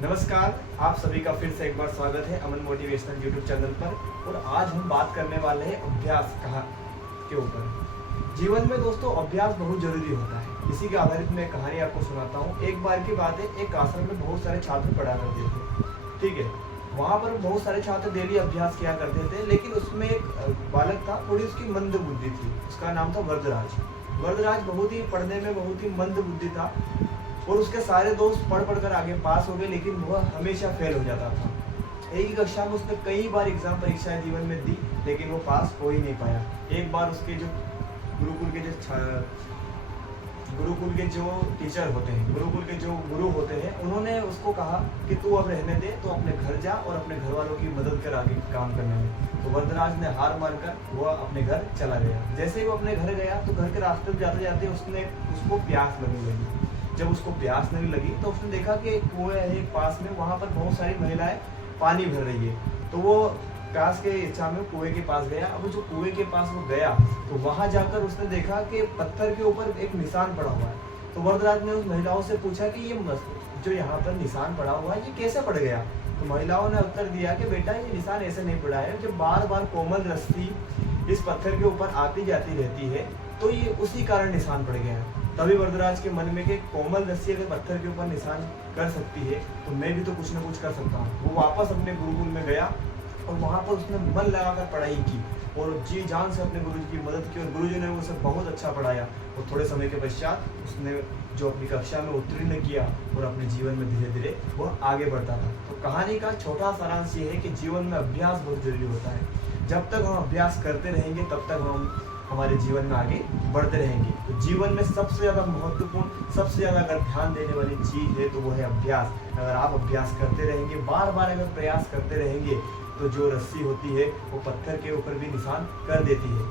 नमस्कार, आप सभी का फिर से एक बार स्वागत है अमन मोटिवेशनल यूट्यूब चैनल पर। और आज हम बात करने वाले हैं अभ्यास के ऊपर। जीवन में दोस्तों अभ्यास बहुत जरूरी होता है। इसी के आधारित मैं कहानी आपको सुनाता हूँ। एक बार की बात है, एक आश्रम में बहुत सारे छात्र पढ़ा करते थे, ठीक है। वहाँ पर बहुत सारे छात्र डेली अभ्यास किया करते थे, लेकिन उसमें एक बालक था, थोड़ी उसकी मंद बुद्धि थी। उसका नाम था वरदराज। वरदराज बहुत ही पढ़ने में बहुत ही मंद बुद्धि था और उसके सारे दोस्त पढ़ कर आगे पास हो गए, लेकिन वह हमेशा फेल हो जाता था। एक ही कक्षा में उसने कई बार एग्जाम परीक्षाएं जीवन में दी, लेकिन वो पास हो ही नहीं पाया। एक बार उसके जो गुरुकुल के जो टीचर होते हैं, गुरुकुल के जो गुरु होते हैं, उन्होंने उसको कहा कि तू अब रहने दे, तो अपने घर जा और अपने घर वालों की मदद कर आगे काम करने में। तो वरदराज ने हार मानकर वह अपने घर चला गया। जैसे ही वो अपने घर गया तो घर के रास्ते में जाते जाते उसको प्यास लगने लगी। जब उसको प्यास नहीं लगी तो उसने देखा कि एक कुआं है एक पास में, वहाँ पर बहुत सारी महिलाएं पानी भर रही है। तो वो प्यास के इच्छा में कुएं के पास गया। अब जो कुएं के पास वो गया तो वहां जाकर उसने देखा कि पत्थर के ऊपर एक निशान पड़ा हुआ है। तो वरदराज ने उस महिलाओं से पूछा कि ये जो यहाँ पर निशान पड़ा हुआ है ये कैसे पड़ गया। तो महिलाओं ने उत्तर दिया कि बेटा ये निशान ऐसे नहीं पड़ा है, जब बार बार कोमल रस्सी इस पत्थर के ऊपर आती जाती रहती है तो ये उसी कारण निशान पड़ गया है। तभी वरदराज के मन में कि कोमल रस्सी अगर पत्थर के ऊपर निशान कर सकती है तो मैं भी तो कुछ ना कुछ कर सकता हूँ। वो वापस अपने गुरुकुल में गया और वहाँ पर उसने मन लगाकर पढ़ाई की और जी जान से अपने गुरुजी की मदद की और गुरुजी ने उसे बहुत अच्छा पढ़ाया। और थोड़े समय के पश्चात उसने जो अपनी कक्षा में उत्तीर्ण किया और अपने जीवन में धीरे धीरे वो आगे बढ़ता था। तो कहानी का छोटा सारांश ये है कि जीवन में अभ्यास बहुत जरूरी होता है। जब तक हम अभ्यास करते रहेंगे तब तक हम हमारे जीवन में आगे बढ़ते रहेंगे। तो जीवन में सबसे ज़्यादा महत्वपूर्ण, सबसे ज़्यादा अगर ध्यान देने वाली चीज़ है तो वो है अभ्यास। अगर आप अभ्यास करते रहेंगे, बार बार अगर प्रयास करते रहेंगे, तो जो रस्सी होती है वो पत्थर के ऊपर भी निशान कर देती है।